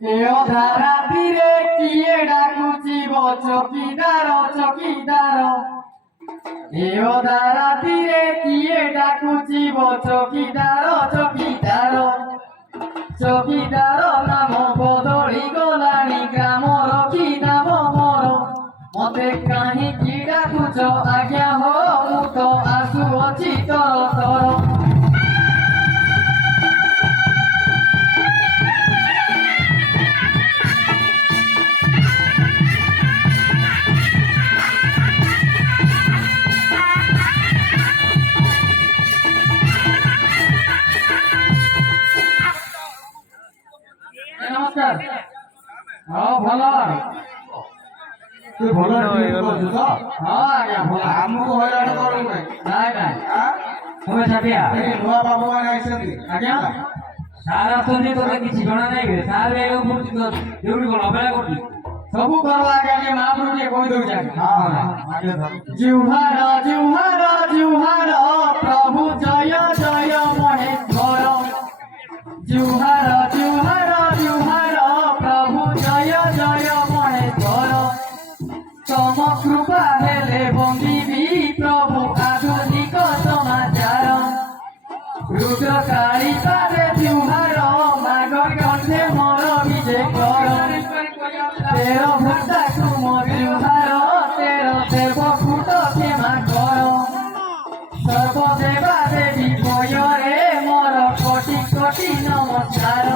ଏ ଅଧା ରାତିରେ କିଏ ଡାକୁଛି ଚକିଦାର ଚକିଦାର। ଏ ଅଧା ରାତିରେ କିଏ ଡାକୁଛି ଚକିଦାର ଚକିଦାର। ଚକିଦାର ନାମ ବଦଳି ଗଲାଣି ଗ୍ରାମର କି ନାମ ମୋର। ମତେ କାହିଁକି ଡାକୁଛ ଆଜ୍ଞା ହୋ ମୁଁ ତ ଆସୁଅଛି ତର ତର। नमस्कार। हाँ भला तू भला ठीक कर तो हाँ आज्ञा भला हमको हैरान करू नहीं नहीं नहीं हां हमें छापिया ए नुआ बाबू माने आइसंती आज्ञा सारा सुनी तो किसी जणा नहीं रे सारे एगो मूर्ति तो जरूरी कोन अबेला करती सबू करवा आज्ञा के महाप्रभु के कोई दो जाके हां आगे धर जुहार जुहार जुहार प्रभु जय जय महेश्वर। जुहार जुहार जुहार प्रभु जय जय महेश्वर। तम कृपा हेले बंदिबी प्रभु आधुनिक समाचार। रुद्र काली पादे जुहार माग कंठे मोर विजय कर। तेर भक्ता तुम जुहार तेर देव फुट क्षमा कर। सर्वदेवा देवी भୟରେ मोर कोटि कोटि नमस्कार।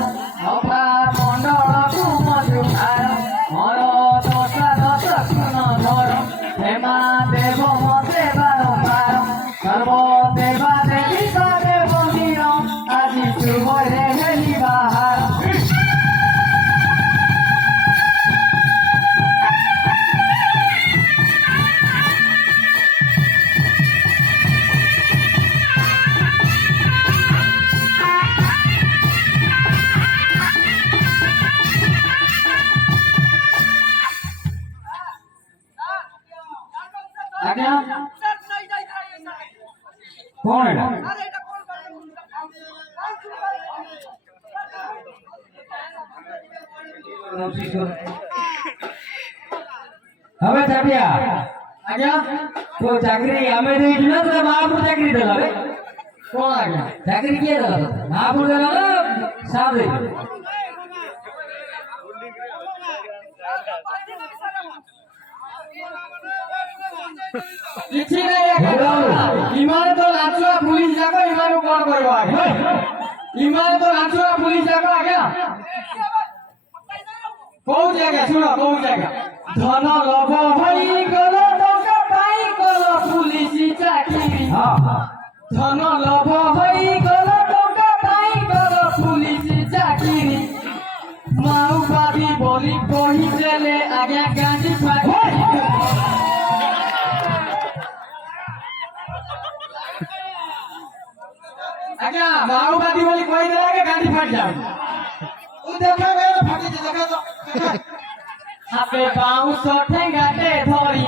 अभा मंडल तुम जुहार मोर दशा दश गुण धर। हेमा देव मते बारंबार सर्वदेवा देवी पादे मंदिर আজি শুভরে হেলি বাহার। आज्ञा कौन है हमें छापिया आज्ञा तो चाकरी हमें दे ना तो महापुर चाकरी देला रे कौन आज्ञा चाकरी किए देला महापुर देला ना साहब दे କିଛି ନାହିଁ ଆଜ୍ଞା। ଇମାନେ ତ ନାଚୁଆ ପୁଲିସ ଯାକ ଇମାନଙ୍କୁ କଣ କରିବ ଆଜ୍ଞା। ଇମାନେ ତ ନାଚୁଆ ପୁଲିସ ଯାକ ଆଜ୍ଞା। କହୁଛି ଆଜ୍ଞା ଶୁଣ କହୁଛି ଆଜ୍ଞା। ଧନ ଲୋଭ ହୋଇଗଲ ଟଙ୍କା ପାଇ କଲ ପୁଲିସ ଚାକିରି। ଧନ ଲୋଭ ହୋଇଗଲ ଟଙ୍କା ପାଇ କଲ ପୁଲିସ ଚାକିରି। ମାଓବାଦୀ ବୋଲି କହିଦେଲେ ଆଜ୍ଞା ଗାଣ୍ଡି ଫାଟି। आज्ञा माओवादी बोली कोई देला के गाड़ी फट जाओ। तू देखा गया फाटी देखा तो हाथे बाउंस ठेंगाटे धरी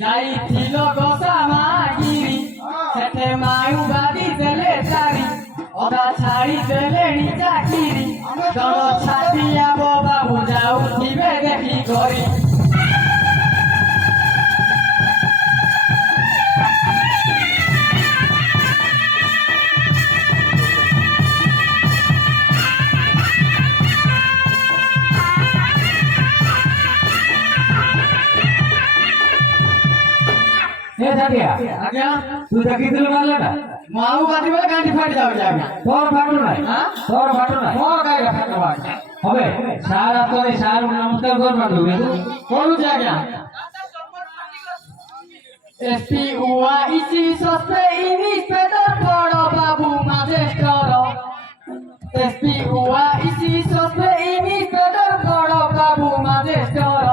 जाइथिल गोसा मागिरी। सेठे माओवादी देले चारी अदा छाड़ी देले नी चाकिरी। दल छाटिया बाबू जाउथिबे देखी करी। ए छापिया आज्ञा तू चाकरी दिल मारला ना माओवादी बोले गाड़ी फट जाओ आज्ञा। तोर फाटू ना हां तोर फाटू ना मोर गाड़ी फटवा हबे सारा तो रे सार नमस्कार कर मारलु तू करू आज्ञा। एसपी उआ इसी सस्ते इन्स्पेक्टर बड़ बाबू माजेस्टर। एसपी उआ इसी सस्ते इन्स्पेक्टर बड़ बाबू माजेस्टर।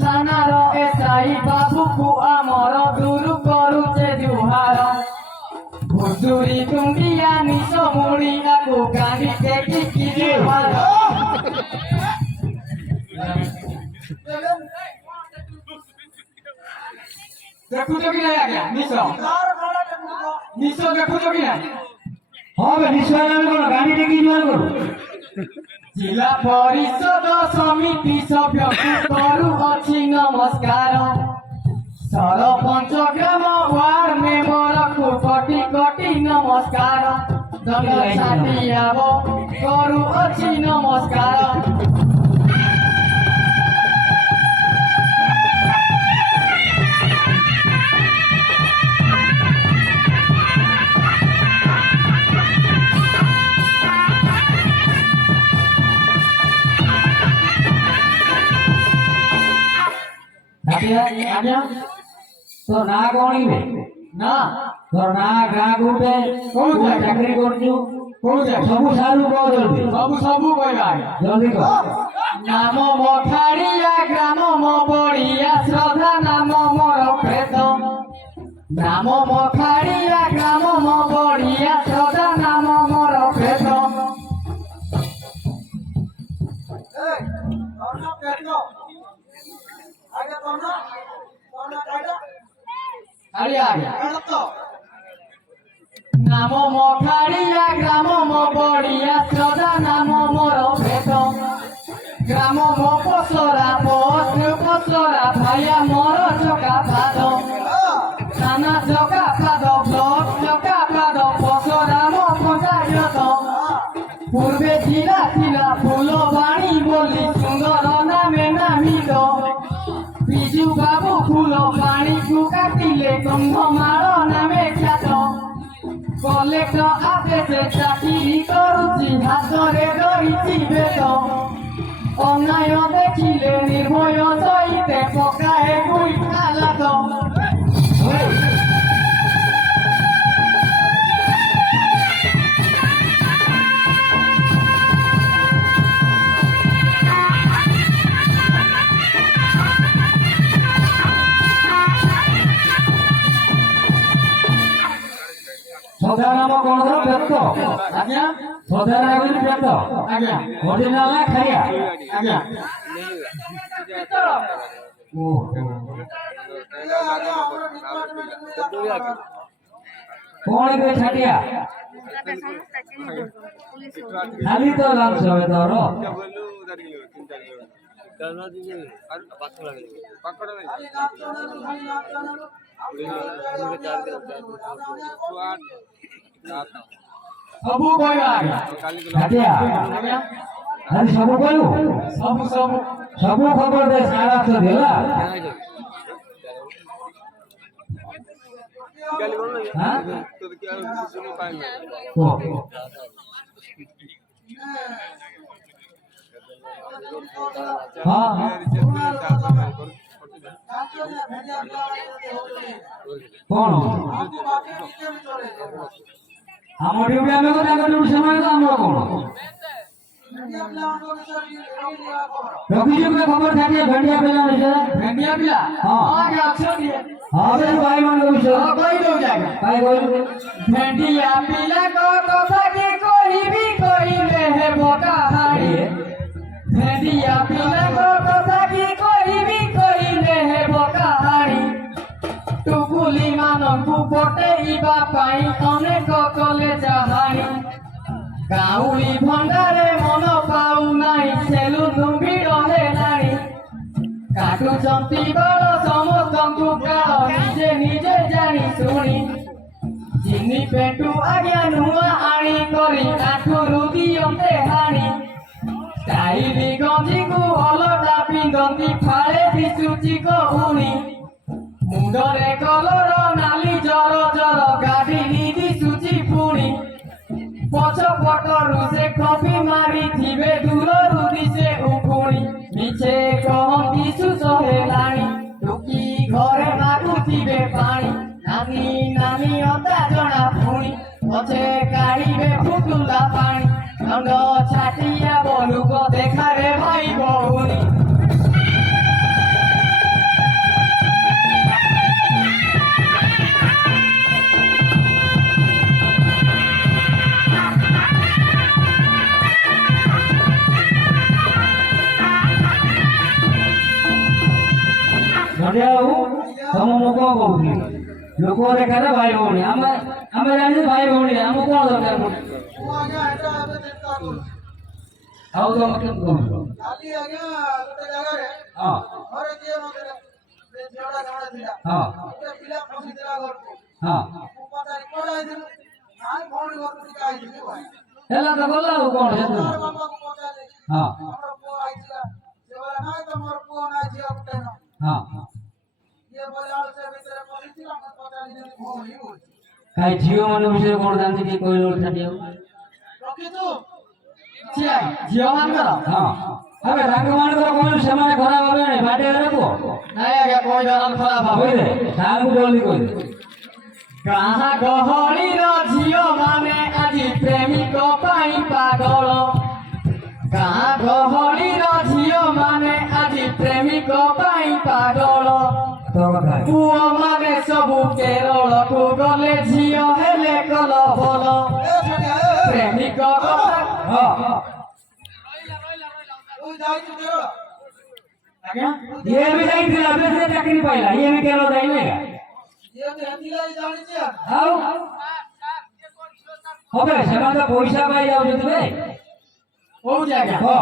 थानार एसआई बाबू को आमर दूर करुचे जुहार। भुजुरी तुंगिया निश मुड़िया को गाड़ी देखी कि जुहार। देखुछ कि नहीं आज्ञा निश निश देखुछ कि नहीं। हाँ बे निश्चय আমি কোন গাড়ি দেখি জোয়ার করব जिला परिषद समिति सभ्यକୁ କରୁଅଛି ନମସ୍କାର। ସରପଞ୍ଚ ଗ୍ରାମ ୱାର୍ଡ ମେମ୍ବରକୁ କୋଟି କୋଟି ନମସ୍କାର। ଦଣ୍ଡ ଛାଟିଆବ କରୁଅଛି ନମସ୍କାର। ଆଜ୍ଞା ତୋ ନାଁ କଣ ଇବେ? ନା ତୋର ନାଁ ଗାଁ କୋଉଟେ? କୋଉ ଜାଗା? ଚାକିରି କରୁଛୁ? କୋଉ ଜାଗା? ସବୁ ସାରୁ କହ ଜଲ୍ଦି ସବୁ କହିବା ଆଜ୍ଞା। ଜଲ୍ଦି କହ। ନାମ ମଖାଡ଼ିଆ ଗ୍ରାମ ମୋ ବଢିଆ ଶ୍ରଦ୍ଧା ନାମ ମୋର ପ୍ରେତ। ନାମ ମଖାଡ଼ିଆ ଗ୍ରାମ ମୋ ବଢିଆ ଶ୍ରଦ୍ଧା ନାମ ମୋର ପ୍ରେତ। नाम मखाड़िया ग्राम मो बड़िया श्रद्धा नाम मोर भेद। ग्राम मो पसरा पसरा भाइया मोर चका पाद। नाना चका पाद ब्लक चका पाद पसरा मो पंचायत। पूर्वे जिला थिला फुलबाणी बोली सुंदर नामे नामित। बिजू बाबू फुलबाणी को काटिले कंधमाल नामे ख्यात। कलेक्टर आदेश चाकरी करुची हाथरे धरिची बेद। अन्याय देखिले निर्भय सहित पकाए गुइठा लाद। ସଦା ନାମ କଣ ଧର ବ୍ୟକ୍ତ? आज्ञा ସଦା ନାମ ବ୍ୟକ୍ତ आज्ञा ଅରିଜିନାଲ ନା ଖାଇଆ? आज्ञा କଣ ଏବେ ଛାଟିଆ? ଖାଲି ତ ଲାଞ୍ଚ ଏବେ ତୋର। सबू कहवा ଛାଟିଆ ଆରେ ସବୁ କହିବୁ? सबू सबू ସବୁ ଖବର ଦେ ସାରା ଅଛନ୍ତି ହେଲା। ହଁ? କୁହ। ହଁ କଣ ଆମ ଡ୍ୟୁଟି ଆମେ କଣ ତାଙ୍କ ଡ୍ୟୁଟି ସେମାନେ ତ ଆମର କଣ? ରଖିଛୁ ପୁରା ଖବର ଛାଟିଆ ଭେଣ୍ଡିଆ ପିଲା ବିଷୟରେ? भेंडिया पिला हाँ। आगे अक्षर दिए ହଁ ବେ ଭାଇ ମାନଙ୍କ ବିଷୟରେ कही दो जाएगा। କାଇଁ କହିଲୁ? भेंडिया पिला को कथा के कोई भी कहले है बकाहारी। भेंडिया पिला को कथा के कोई भी कहले है बकाहारी। टुकुली मानकु पटेइबा पाई अनेक कले चाहानी। गाउली भंडारे मन पाऊ नाही सेलुन भिड़ हेलानी। काटुचंती बाल समस्तंकु काल निजे निजे जानी शुणी। चिनी पेटू आज्ञा नुआ आणी करी आठुरु दियंते हाणी। टाइली गंजी को अलटा पिंधंती फाळे दिसुची कहुणी। मुंडरे कलर नाली जर जर गाड़ी दिसुची पुणी। पछ पटरु से कफी मारी थिबे दूररु दिसे उपुणी। मिछे कहंती सुस हेलाणी टुकी घरे मागुथिबे पाणी। नानी नानी अता जणा पुणी पछे काढिबे फुटुला पाणी। दंड छाटिया बलुक देखारे भाई बहुनी। ନଡ଼ିଆ ବାବୁ ତମ ମୁଁ କଣ କହୁଥିଲି ଲୋକ ଦେଖାରେ ଭାଇ ଭଉଣୀ ଆମେ ଆମେ ଜାଣିଛୁ ଭାଇ ଭଉଣୀ ଆମକୁ କଣ ଦରକାର? ଆଉ ତମେ କେମିତି କହୁଛ? କାଲି ଆଜ୍ଞା ଗୋଟେ ଜାଗାରେ ହଁ ଘରେ କିଏ ନଥିଲେ ସେ ଝିଅଟା ଜଣେ ଥିଲା ହଁ ଗୋଟେ ପିଲା ପଶିଥିଲା ଘରକୁ ହଁ ମୁଁ ପଚାରି କୁଆଡ଼େ ଯାଇଥିଲୁ ନାଇଁ ଭଉଣୀ ଘରକୁ ଟିକେ ଆଇଥିଲି ଭାଇ ହେଲା ତ ଗଲା ଆଉ କଣ ହେତୁ? ତାର ବାପାକୁ ପଚାରିଲି ହଁ ଆମର ପୁଅ ଆଇଥିଲା ସେ କହିଲା ନାଇଁ ତମର ପୁଅ ନାଇଁ ଝିଅ ଗୋଟେ ନ ହଁ ଇଏ ବୋଲେ ଆଉ ସେ ଭିତରେ ପଶିଥିଲା ମୁଁ ପଚାରିଲି ଭଉଣୀ ବୋଲି କାଇଁ ଝିଅ ମାନଙ୍କ ବିଷୟରେ କଣ ଜାଣିଛି ଟିକେ କହିଲ ଛାଟି ଆଉ? ରଖିଛୁ ଝିଅ ମାନଙ୍କର ହଁ ଆବେ ତାଙ୍କ ମାନଙ୍କର କହିଲୁ ସେମାନେ ଖରାପ ହେବେ ନାହିଁ ବାଟରେ କୁହ ନାଇଁ ଆଜ୍ଞା କହିବା ଖରାପ ଭାବେ କହିଦେ ତାଙ୍କୁ ଜଲ୍ଦି କହିଦେ। ଗାଁ ଗହଳିର ଝିଅ ମାନେ ଆଜି ପ୍ରେମିକ ପାଇଁ ପାଗଳ ଗାଁ ଗହଳିର ଝିଅ ମାନେ ଆଜି ପ୍ରେମିକ ପାଇଁ ପାଗଳ ତୋ କଥା ପୁଅ ମାନେ ସବୁ କେରଳକୁ ଗଲେ ଝିଅ ହେଲେ କଲ ଭଲ ପ୍ରେମିକ କଥା ହଁ ତୁ ଯାଇଛୁ କେରଳ ଆଜ୍ଞା ଇଏ ବି ଯାଇଥିଲା ଏବେ ସେ ଚାକିରି ପାଇଲା ଇଏ ବି କେରଳ ଯାଇନି ଇଏ ବି ହେଥିଲାଗି ଜାଣିଛି ଆଉ হবে ସେମାନେ ତ ପଇସା ପାଇ ଯାଉଛନ୍ତି ବେ କହୁଛି ଆଜ୍ଞା ହଁ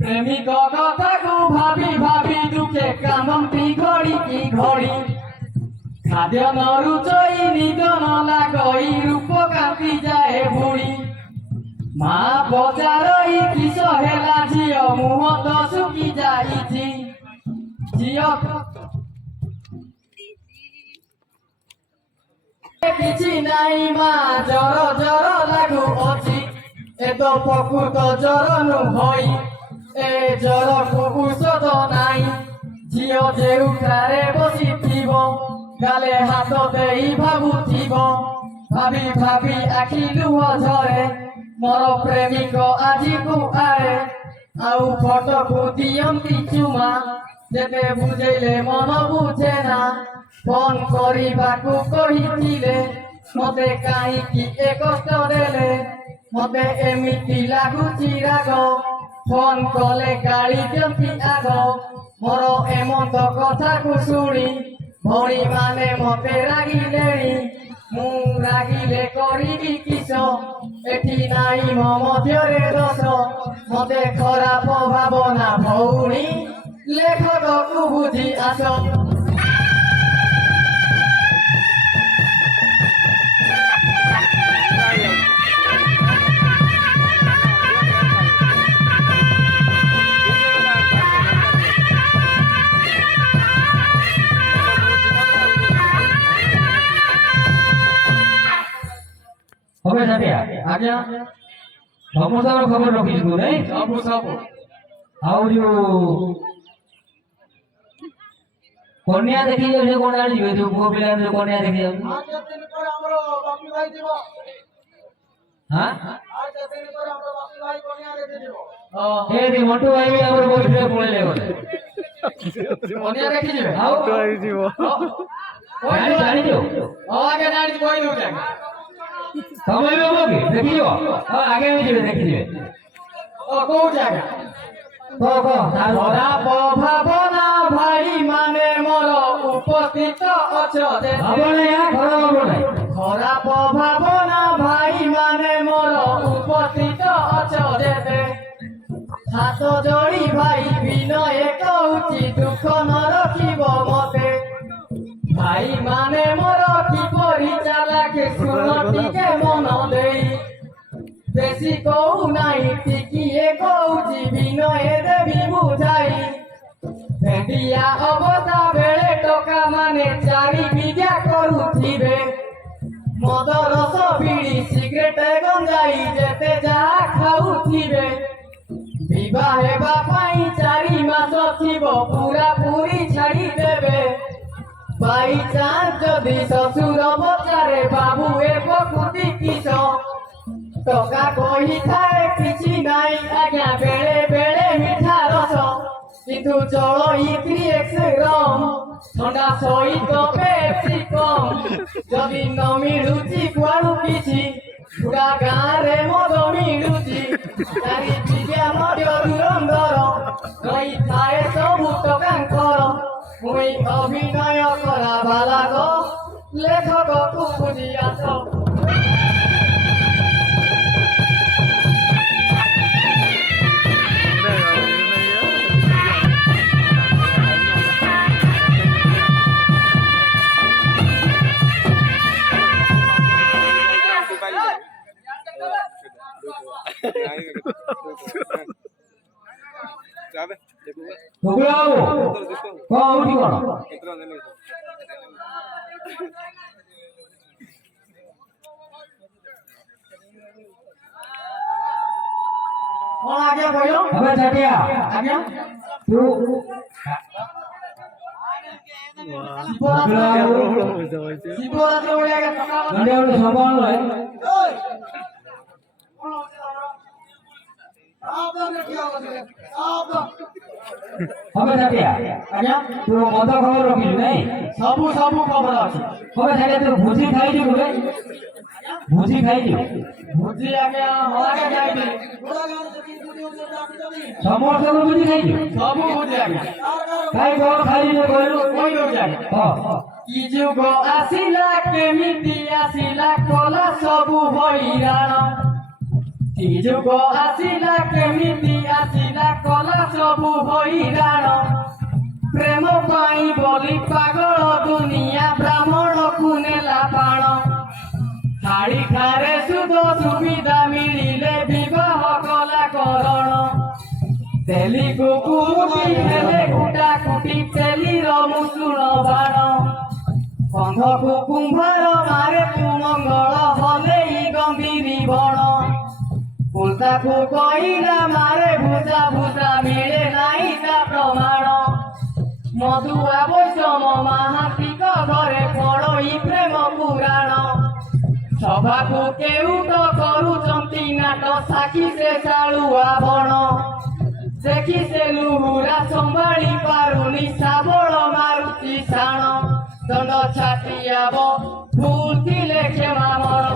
ପ୍ରେମିକ କଥାକୁ ଭାବି ଭାବି ଦୁଃଖେ କାନ୍ଦନ୍ତି ଘଡ଼ି କି ଘଡ଼ି ଖାଦ୍ୟ ନ ରୁଚଇ ନିଦ ନ ଲାଗଇ ରୂପ କାନ୍ତି ଯାଏ ବୁଡ଼ି ମା ପଚାରଇ କିସ ହେଲା ଝିଅ ମୁହଁ ତ ଶୁଖି ଯାଇଛି ଝିଅ କିଛି ନାଇଁ ମା ଜର ଜର ଲାଗୁଅଛି ଏ ତ ପ୍ରକୃତ ଜର ନୁହଇ ଏ ଜରକୁ ଔଷଧ ନାଇଁ ଝିଅ ଯେଉଁଠାରେ ବସିଥିବ ଗାଲେ ହାତ ଦେଇ ଭାବୁଥିବ ଭାବି ଭାବି ଆଖି ଲୁହ ଝରେ ମୋର ପ୍ରେମିକ ଆଜିକୁ ଆଏ ଆଉ ଫଟୋକୁ ଦିଅନ୍ତି ଚୁମା ଯେତେ ବୁଝେଇଲେ ମନ ବୁଝେ ନା ଫୋନ କରିବାକୁ କହିଥିଲେ ମତେ କାହିଁକି ଏ କଷ୍ଟ ଦେଲେ ମତେ ଏମିତି ଲାଗୁଛି ରାଗ ଫୋନ କଲେ ଗାଳି ଦିଅନ୍ତି ଆଗ ମୋର ଏମନ୍ତ କଥାକୁ ଶୁଣି ଭଉଣୀ ମାନେ ମତେ ରାଗିଲେଣି ମୁଁ ରାଗିଲେ କରିବି କିସ ଏଠି ନାଇଁ ମୋ ମଧ୍ୟରେ ଦୋଷ ମତେ ଖରାପ ଭାବନା ଭଉଣୀ ଲେଖକକୁ ବୁଝି ଆସ হবে ছাটিয়া ଆଜ୍ଞା ସମସ୍ତଙ୍କର ଖବର ରଖିଛୁ ତୁ ନାଇଁ ସବୁ ସବୁ ଆଉ ଯୋଉ କନ୍ୟା ଦେଖି ଯାଉଛ କଣ ଜାଣିଛୁ ଯୋଉ ପୁଅ ପିଲା ଯୋଉ କନ୍ୟା ଦେଖି ଯାଉଛୁ ଆଉ କେତେ ଦିନ ପରେ ଆମର ବାପି ଭାଇ ଯିବ ହଁ ଆଉ କେତେ ଦିନ ପରେ ଆମର ବାପି ଭାଇ କନ୍ୟା ଦେଖିଯିବ ଏ ଦି ମଣ୍ଟୁ ଭାଇ ବି ଆମର ବୈଠକ ପଳେଇଲେ ଗଲେ ଅନ୍ୟ ଦେଖିଯିବେ ଆଉ କହିଦଉ ଜାଣିଛୁ ଆଜ୍ଞା ଜାଣିଛି କହିଦଉଛି ଆଜ୍ଞା ତମେ ବି ହବ କି ଦେଖିଯିବ ହଁ ଆଗେ ବି ଯିବେ ଦେଖିଯିବେ କହୁଛି ଆଜ୍ଞା କହ ଖରାପ ଭାବନା ଭାଇ ମାନେ ମୋର ଉପସ୍ଥିତ ଅଛ ହବ ନାହିଁ ଖରାପ ହବ ନାହିଁ ଖରାପ ଭାବନା ଭାଇ ମାନେ ମୋର ଉପସ୍ଥିତ ଅଛ ଯେତେ ହାତ ଯୋଡ଼ି ଭାଇ ବିନୟ କହୁଛି ଦୁଃଖ ନ ରଖିବ ମତେ ଭାଇ ମାନେ ମୋର କିପରି ଚାଲାକ ଶୁଣ ଟିକେ ମନ ଦେଇ ବେଶୀ କହୁ ନାହିଁ ଟିକିଏ କହୁଛି ବିନୟ ଦେବି ବୁଝାଇ ଭେଣ୍ଡିଆ ଅବସ୍ଥା ବେଳେ ଟୋକା ମାନେ ଚାରି ବିଘା କରୁଥିବେ ମଦ ରସ ବିଡ଼ି ସିଗାରେଟ ଗଞ୍ଜାଇ ଯେତେ ଯାହା ଖାଉଥିବେ ବିବାହ ହେବା ପାଇଁ 4 ମାସ ଥିବ ପୁରା ପୁରି ଛାଡ଼ିଦେବେ ବାଇଚାନ୍ସ ଯଦି ଶ୍ୱଶୁର ପଚାରେ ବାବୁ ଏ ପ୍ରକୃତି କିସ ଟଙ୍କା କହିଥାଏ କିଛି ନାଇଁ ଆଜ୍ଞା ବେଳେ ବେଳେ ମିଠା ରସ କିନ୍ତୁ ଚଳଇ 3x ରମ୍ ଥଣ୍ଡା ସହିତ ପେପ୍ସି କମ୍ ଯଦି ନ ମିଳୁଛି କୁଆଡୁ କିଛି ପୁରା ଗାଁରେ ମଦ ମିଳୁଛି ଚାରି ବିଘା ମଧ୍ୟ ଧୁରନ୍ଧର ରହିଥାଏ ସବୁ ଟଙ୍କାଙ୍କର ମୁଇଁ ଅଭିନୟ କରା ବାଲାଗ ଲେଖକକୁ ବୁଝି ଆସ ବବୁଲ ବାବୁ କଣ ଉଠି କଣ କଣ ଆଜ୍ଞା କହିଲ? ଏବେ ଛାଟିଆ ଆଜ୍ଞା ତୁ ଶିବରାତ୍ରି ବେଳେ ଆଜ୍ଞା ସକାଳ ଗଣ୍ଡେ ଗୋଟେ ସମ୍ଭାଳ ନୁହେଁ ଏଇ! କଣ ହଉଛି ତମର? ସାବଧାନ ଠିଆ ହଉଛି ସାବଧାନ હવે ଛାଟିଆ ଆଜ୍ଞା ତୁ ମଦ ଖବର ରଖିଛୁ ନାଇଁ ସବୁ ଖବର ଅଛି। હવે ଛାଟିଆ ତୁ ଭୋଜି ଖାଇଛୁ ବେ ଭୋଜି ଖାଇଛୁ ଭୋଜି ଆଜ୍ଞା ହଁ ଆଜ୍ଞା ଯାଇଥିଲି। ଘୋଡ଼ା ଗାଁରେ ଯେତିକି ବୁଲି ହଉଛି ଜାଣିଛନ୍ତି ସମସ୍ତଙ୍କୁ ଭୋଜି ଖାଇଛୁ ସବୁ ଭୋଜି ଆଜ୍ଞା କାଇଁ କଣ ଖାଇଛୁ କହିଲୁ କହିଦଉଛି ଆଜ୍ଞା। ହଁ କି ଯୁଗ ଆସିଲା କେମିତି ଆସିଲା କଲା ସବୁ ହଇରାଣ। କି ଯୁଗ ଆସିଲା କେମିତି ଆସିଲା କଲା ସବୁ ହଇରାଣ। ପ୍ରେମ ପାଇଁ ବୋଲି ପାଗଳ ଦୁନିଆ ବ୍ରାହ୍ମଣକୁ ନେଲା ପାଣ। ଥାଳି ଖାରେ ସୁଧ ସୁବିଧା ମିଳିଲେ ବିବାହ କଲା କରଣ। ତେଲିକୁ କୁମୁଟି ହେଲେ କୁଟା କୁଟି ତେଲିର ମୁସୁଣ ବାଣ। କନ୍ଧକୁ କୁମ୍ଭାର ମାରେ ତୁ ମଙ୍ଗଳ ହଲେଇ ଗମ୍ଭୀରି ବଣ। ପୁଲତାକୁ କହିଲା ମାରେ ଭୁଜା ଭୁଜା ମିଳେ ନାହିଁ ତା ପ୍ରମାଣ। ମଧୁଆ ବୈଷମ ମାହାତିକ ଘରେ ପଡ଼ଇ ପ୍ରେମ ପୁରାଣ। ସଭାକୁ କେଉଟ କରୁଛନ୍ତି ନାଟ ସାକ୍ଷୀ ସେ ଶାଳୁଆ ବଣ। ଦେଖି ସେ ଲୁହୁରା ସମ୍ଭାଳି ପାରୁନି ଶାବଳ ମାରୁଛି ଶାଣ। ଦଣ୍ଡ ଛାଟିଆବ ଭୁଲ ଥିଲେ କ୍ଷମା ମର।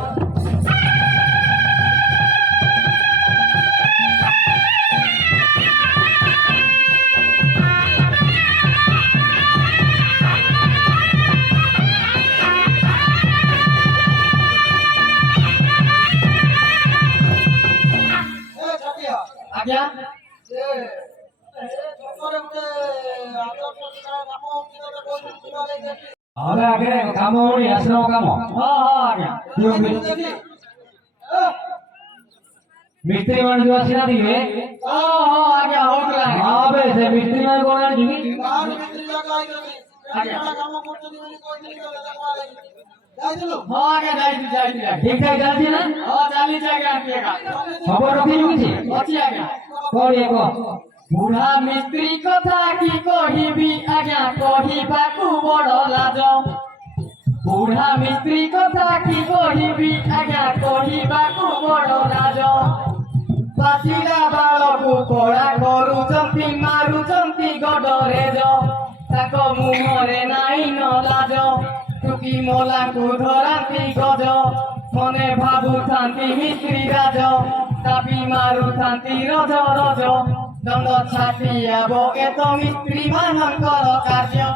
ଏ ଛାଟିଆ ଆଜ୍ଞା ଏ ଛକରେ ଗୋଟେ ଆଦର୍ଶ କାମ ହଉଛି ତତେ କହୁଥିଲି ଯିବା ଲାଗି ଦେଖି હવે આગળ કામ હોણી આશ્રમ કામ ହଁ ଆଜ୍ଞା ଦେଖି મિસ્ત્રી માં જો ଆସିନା ଦିବେ ଆଜ୍ଞା ହଉଥିଲା ଆଜ୍ଞା। ହଁ ବେ ସେ ମିସ୍ତ୍ରୀ ମାନେ କଣ ଜାଣିଛୁ କି ବାହାରୁ ଭିତରି ଜାଗା ଆଇଛନ୍ତି ଏଠି କାମ କରୁଛନ୍ତି ବୋଲି କହିଥିଲି ତତେ ଦେଖିବା ଲାଗି ଯାଇଥିଲୁ ହଁ ଆଜ୍ଞା ଯାଇଥିଲି ଆଜ୍ଞା। ଠିକ ଠାକ ଚାଲିଛି ନା ହଁ ଚାଲିଛି ଆଜ୍ଞା ଏଠି ଏକା। ଖବର ରଖିଛୁ କିଛି ଅଛି ଆଜ୍ଞା। କଣ ଏକ ବୁଢା ମିସ୍ତ୍ରୀ କଥା କି କହିବି ଆଜ୍ଞା କହିବାକୁ ବଡ ଲାଜ। ବୁଢା ମିସ୍ତ୍ରୀ କଥା କି କହିବି ଆଜ୍ଞା କହିବାକୁ ବଡ ଲାଜ। ପାଚିଲା ବାଳକୁ କଳା କରୁଛନ୍ତି ମାରୁଛନ୍ତି ଗଡରେଜ। ତାଙ୍କ ମୁହଁରେ ନାଇଁ ନ ଲାଜ ଟୁକି ମଲାକୁ ଧରାନ୍ତି ଗଜ। ମନେ ଭାବୁଥାନ୍ତି ମିସ୍ତ୍ରୀ ରାଜ ଦାବି ମାରୁଥାନ୍ତି ରଜ ରଜ। ଦଣ୍ଡ ଛାଟିଆବ ଏତ ମିସ୍ତ୍ରୀ ମାନଙ୍କର କାର୍ଯ୍ୟ।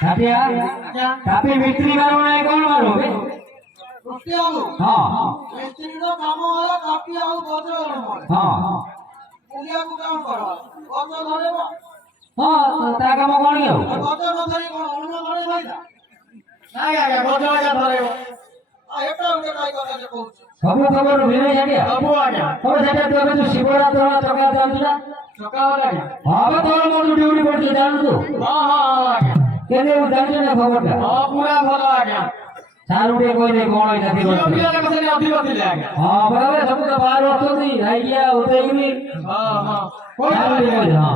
ଛାଟିଆ ତାପି ମିସ୍ତ୍ରୀ ମାରୁ ନାହିଁ କଣ ମାରୁ ବେ ରୁଟି ଆଉ ହଁ ମିସ୍ତ୍ରୀର କାମ ହେଲା କାଟି ଆଉ ଗଛ ହଁ ପୁଲିଆକୁ କାମ କର ଗଛ ଧରିବ ହଁ ତା କାମ କଣ କି ଆଉ ଗଛ ନ ଧରି କଣ ଉଣ ଧରି ରହିଲା ନାଇଁ ଆଜ୍ଞା ଗଜ ଆଜ୍ଞା ଧରେଇବ। ଏଟା ଗୋଟେ କାଇ କଥା ଯେ କହୁଛି ସବୁ ଖବର ଭିନେ ଛାଟିଆ ସବୁ ଆଜ୍ଞା ତମେ ଛାଟିଆ ତୁ ଏବେ ତୁ ଶିବରାତ୍ର ଚକା ଚାଲୁଛୁ ନା ସକାଳ ଆଜ୍ଞା। ହଁ ବେ ତୋର ମୋର ଡ୍ୟୁଟି ପଡୁଛି ଜାଣୁ ତୁ ହଁ ଆଜ୍ଞା। କେତେ ଜାଣିଛୁ ନା ଖବରଟା ହଁ ପୁରା ଭଲ ଆଜ୍ଞା। ସାରୁ ଟିକେ କହିଲେ କଣ ଏଇଟା ଝିଅ ଥିବ ପିଲା କଥା ଅଧିକ ଥିଲେ ଆଜ୍ଞା। ହଁ ବରାબર ସବୁ ତ ବାହାରୁ ଆସୁଛନ୍ତି ରାଇକିଆ ଉଠେଇକିରି ସାରୁ ଟିକେ କହିଲେ ହଁ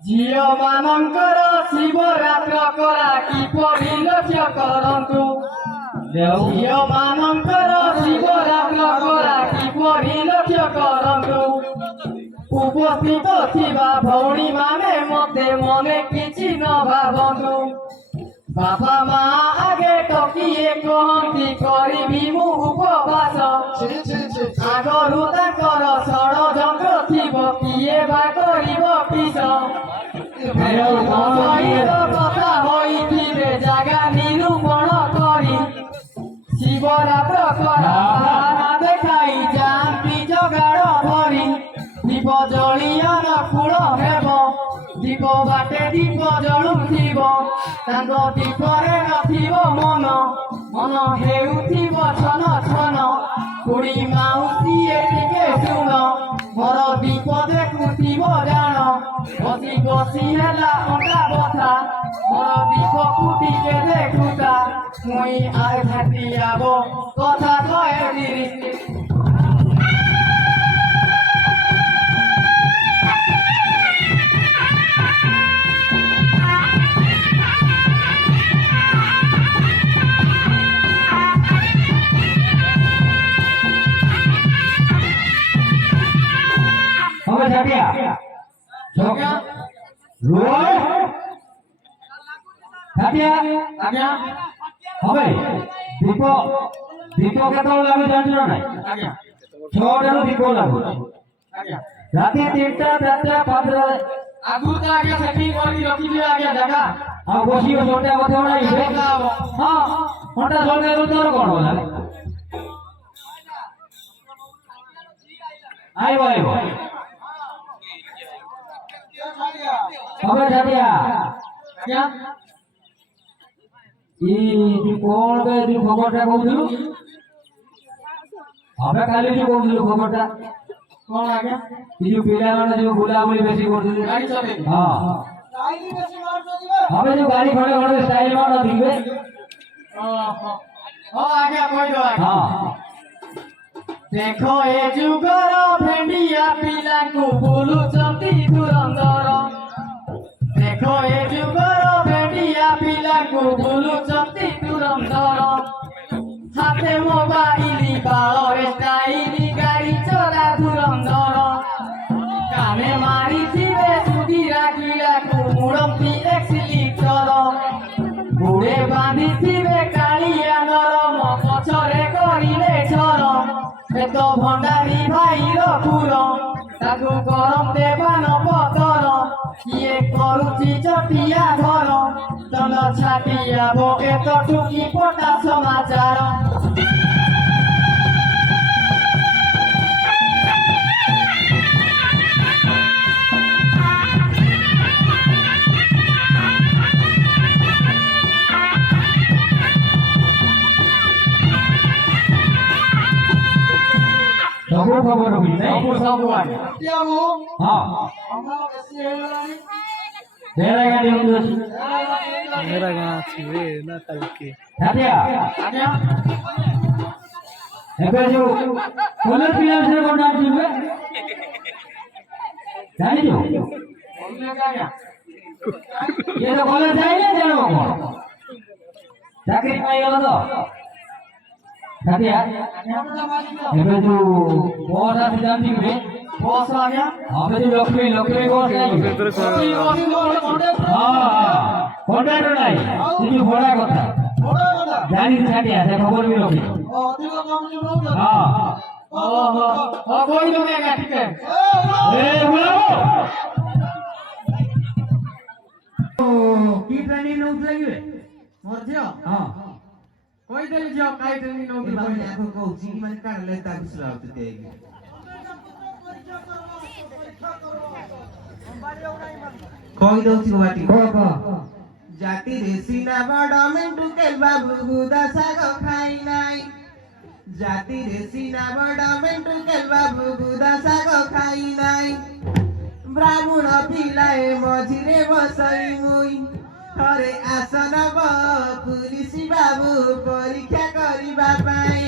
ଝିଅ ମାନଙ୍କର ଶିବରାତ୍ର କରା କିପରି ଲକ୍ଷ୍ୟ କରନ୍ତୁ। ଝିଅ ମାନଙ୍କର ଶିବରାତ୍ର କରା କିପରି ଲକ୍ଷ୍ୟ କରନ୍ତୁ। ଉପସ୍ଥିତ ଥିବା ଭଉଣୀ ମାନେ ମତେ ମନେ କିଛି ନ ଭାବନ୍ତୁ। ବାପା ମା ଆଗେ ଟକିଏ କହନ୍ତି କରିବି ମୁଁ ଉପବାସ। ଆଗରୁ ତାଙ୍କର ଷଡ଼ଯନ୍ତ୍ର ଥିବ କିଏ ବା କରିବ କିସ। ସହିତ କଥା ହୋଇଥିବେ ଜାଗା ନିରୂପଣ କରି ଶିବ ଶିବରାତ୍ର କରା ଦେଖାଇ ଯାଆନ୍ତି ଜଗାଡ଼ ଭରି ଦୀପ ଜଳିଅର କୂଳ ହେବ ଦୀପ ବାଟେ ଦୀପ ଜଳୁଥିବ ତାଙ୍କ ଦୀପରେ ନଥିବ ମନ ମନ ହେଉଥିବ ଛନ ଛନ କୁଡ଼ି ମାଉସୀ ଟିକେ ଶୁଣ ମୋର ଦୀପ ଦେଖୁଥିବ ଜାଣ ବସି ବସି ହେଲା ଅଣ୍ଟା ବଥା ମୋର ଦୀପକୁ ଟିକେ ଦେଖୁଥା ମୁଇଁ ଆରେ ଭାଟି ଆବ କଥା କହେ ତିରିଶ હવે જાગ્યા ଆଜ୍ଞା રોય જાગ્યા ଆଜ୍ଞା હવે ଦୀପ ଦୀପ କେତେବେଳେ ଲାଗୁ ଜାଣିଛ ନାହିଁ ଆଜ୍ଞା 6ଟାରୁ ଦୀପ ଲାଗୁଛି ଆଜ୍ଞା ରାତି 3ଟା 4ଟା 5ଟା ଆଗରୁ ତ ଆଜ୍ଞା ସେଠି କରି ରଖିଥିବେ ଆଜ୍ଞା ଜାଗା ଆଉ ବସିବ ସନ୍ଧ୍ୟା କଥା ନାହିଁ ହଁ ଘଣ୍ଟା ସନ୍ଧ୍ୟା ତୋର କ'ଣ ହେଲା ଆଇବ ଆଇବ હવે જાગ્યા ଆଜ୍ଞା ଇ କଣ ବେ ଯୋଉ ଖବରଟା କହୁଥିଲୁ હવે କାଲି ଯୋଉ କହୁଥିଲୁ ଖବରଟା କ'ଣ ଆଜ୍ଞା ଏ ଯୋଉ ପିଲାମାନେ ଯୋଉ ବୁଲାବୁଲି ବେଶୀ କରୁଥିଲେ ଗାଡ଼ି ଚଲେଇ ହଁ ଲାଇନି ବେଶୀ ମାରୁଛନ୍ତି ବେ। હવે ଯୋଉ ଗାଡ଼ି ଖଣ୍ଡେ ଖଣ୍ଡେ ଷ୍ଟାଇଲ ମାରୁନଥିବେ ହଁ ଆଜ୍ଞା କହିଦେବ ଆଜ୍ଞା ହଁ ଦେଖ ଏ ଯୁଗର ଭେଣ୍ଡିଆ ପିଲାଙ୍କୁ ବୁଲୁଛନ୍ତି ଧୁରନ୍ଧର ଦେଖ ଏ ଯୁଗର ଭେଣ୍ଡିଆ ପିଲାଙ୍କୁ ବୁଲୁଛନ୍ତି ଧୁରନ୍ଧର ହାତେ ମୋବାଇଲି ବାଳରେ ଷ୍ଟାଇଲି ଗାଡ଼ି ଚଲା ଧୁରନ୍ଧର କାନେ ମାରିଥିବେ ସୁଧିରା କିଳାକୁ ମୁଡ଼ନ୍ତି ଏକ୍ସିଲିଟର ଗୁଡ଼େ ବାନ୍ଧିଥିବେ କାଳିଆ ନରମ ପଛରେ କରିଲେ ଝର ଏତ ଭଣ୍ଡାରୀ ଭାଇର ପୁର ତାକୁ ଗରମ ଦେବା ନପତର କିଏ କରୁଛି ଚଟିଆ ଘର ତନ ଛାଟିଆ ବୋକେ ତ ଟୁକି ପଟା ସମାଚାର ସବୁ ଖବର ରଖୁଛି ନାଇଁ ସବୁ ଆଜ୍ଞା এতিয়া ମୁଁ ହଁ ଆମର ବେଶୀ ହେଇଗଲାଣି ବେଳା ଗାଡ଼ି ହଉଛି मेरा गाँव अच्छी वे ना कल के ଜାଗ୍ୟା ଆଜ୍ଞା ଏବେ ଯୋଉ କଲେଜ ପିଲା ବିଷୟରେ କ'ଣ ଜାଣିଛୁ ଏବେ ଜାଣିଛୁ ଆଜ୍ଞା ଇଏ ତ କଲେଜ ଯାଇନି ଜାଣିବ କ'ଣ ଚାକିରି ପାଇଗଲ ତ ଜାଗ୍ୟା ଏବେ ଯୋଉ ବସ୍ ଆସି ଜାଣିଛୁ କି ବସ୍ ଆଜ୍ଞା ଆମେ ଯୋଉ ଲକ୍ଷ୍ମୀ ଲକ୍ଷ୍ମୀ ବସ୍ ନାହିଁ ହଁ କଣ୍ଟ୍ରାକ୍ଟର ନାହିଁ ସେ ଯୋଉ ଭଡ଼ା କଥା ବଡ଼ କଥା ଜାଣିଛି ଜାଗ୍ୟା ସେ ଖବର ବି ରଖି ଅଧିକ କମି ନଉଛନ୍ତି ହଁ ଓହୋ ହଁ କହିଦେବେ ଆଜ୍ଞା ଟିକେ ଏ ବୁଲାବ କି ଟ୍ରେନିଂ ନଉଥିଲେ କି ମୋର ଝିଅ ହଁ କହିଦେଲି ଝିଅ କାଇ ଟ୍ରେନିଂ ନଉଥିଲି କହିଲେ କହିଦଉଛି ବାଟି କହ ଜାତିରେ ସିନା ବଡ଼ ମେଣ୍ଟୁ କେଲ ବାବୁ ଗୁଦା ଶାଗ ଖାଇ ନାହିଁ ଜାତିରେ ସିନା ବଡ଼ ମେଣ୍ଟୁ କେଲ ବାବୁ ଗୁଦା ଶାଗ ଖାଇ ନାହିଁ ବ୍ରାହ୍ମଣ ପିଲାଏ ମଝିରେ ବସଇ ମୁଇ ଥରେ ଆସନ ପୁଲିସ ବାବୁ ପରୀକ୍ଷା କରିବା ପାଇଁ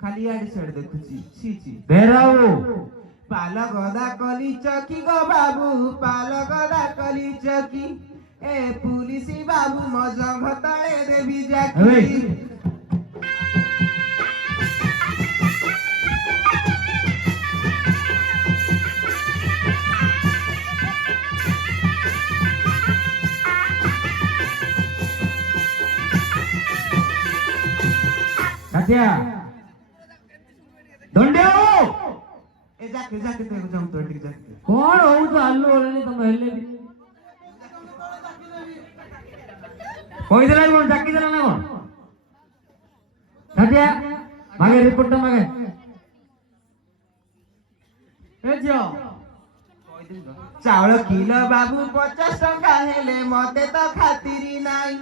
ଖାଲି ଆଡେ ସିଆଡେ ଦେଖୁଛି ଛି ଛି ବେରାଉ ପାଲ ଗଦା କଲି ଚକି ଗো ବାବୁ ପାଲ ଗଦା କଲି ଚକି ଏ ପୁଲିସ ବାବୁ ମୋ ଜଙ୍ଘ ତଳେ ଦେବି ଜାକି ଷାଠିଆ ଦଣ୍ଡିଆ ଏ ଯାକେ ଯାକେ ତାକୁ ଯାଉ ତ ଟିକେ ଯାକେ କଣ ହଉଛ ଆଲୁ ଓଲେନି ତମେ ହେଲେ ବି କହିଦେଲା କଣ ଡାକିଦେଲା ନା କଣ ଷାଠିଆ ମାଗେ ରିପୋର୍ଟଟା ମାଗେ ଏ ଝିଅ ଚାଉଳ କିଲୋ ବାବୁ 50 ଟଙ୍କା ହେଲେ ମତେ ତ ଖାତିରି ନାଇଁ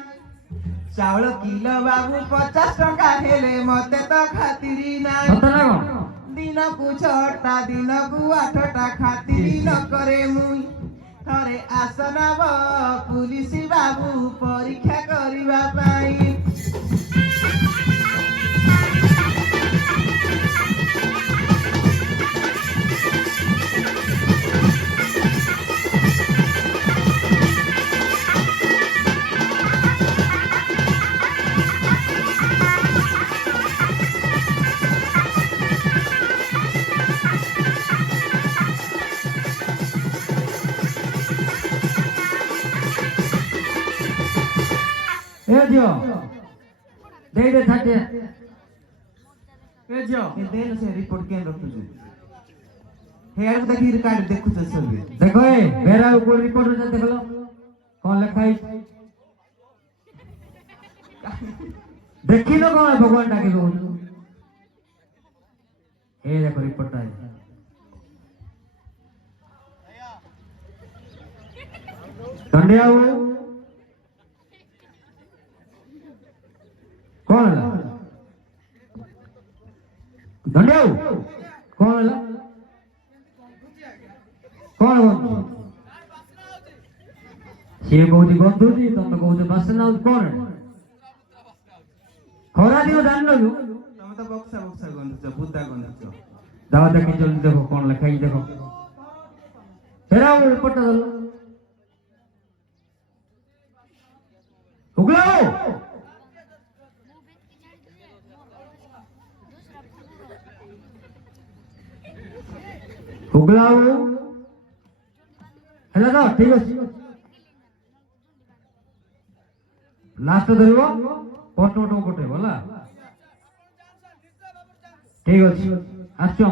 ଚାଉଳ କିଲୋ ବାବୁ 50 ଟଙ୍କା ହେଲେ ମତେ ତ ଖାତିରି ନାଇଁ ସତ ନା କଣ ଦିନକୁ 6ଟା ଦିନକୁ 8ଟା ଖାତିରି ନ କରେ ମୁଇଁ ଥରେ ଆସନବ ପୁଲିସ ବାବୁ ପରୀକ୍ଷା କରିବା ପାଇଁ ଏ ଝିଅ ଦେଇ ଦେ ଷାଠିଆ ଏ ଝିଅ ଏ ଦେନ ସେ ରିପୋର୍ଟ କେନ୍ ରଖୁଛୁ हे आलू देखी रिकॉर्ड देखु तो सब देखो ए मेरा ऊपर रिपोर्ट में देख लो कौन लिखा है देखी लो कौन है भगवान डाके को ए देखो रिपोर्ट है दंडिया वो कौन है दंडिया वो कौन है कौन बंधु सी कहती बंधु जी तुम कहते बासना कौन है खरा दिन जान लो तुम तो बक्सा बक्सा गंधुच बुद्धा गंधुच दावा देखी जल्दी देखो कौन लिखा है देखो तेरा वो रिपोर्ट दलो उगलाओ उगलाओ ହେଲା ତ ଠିକ ଅଛି ଲାଷ୍ଟ ଧରିବ ପଟ ପଟେଇବ ହେଲା ଠିକ ଅଛି ଆସୁଛୁ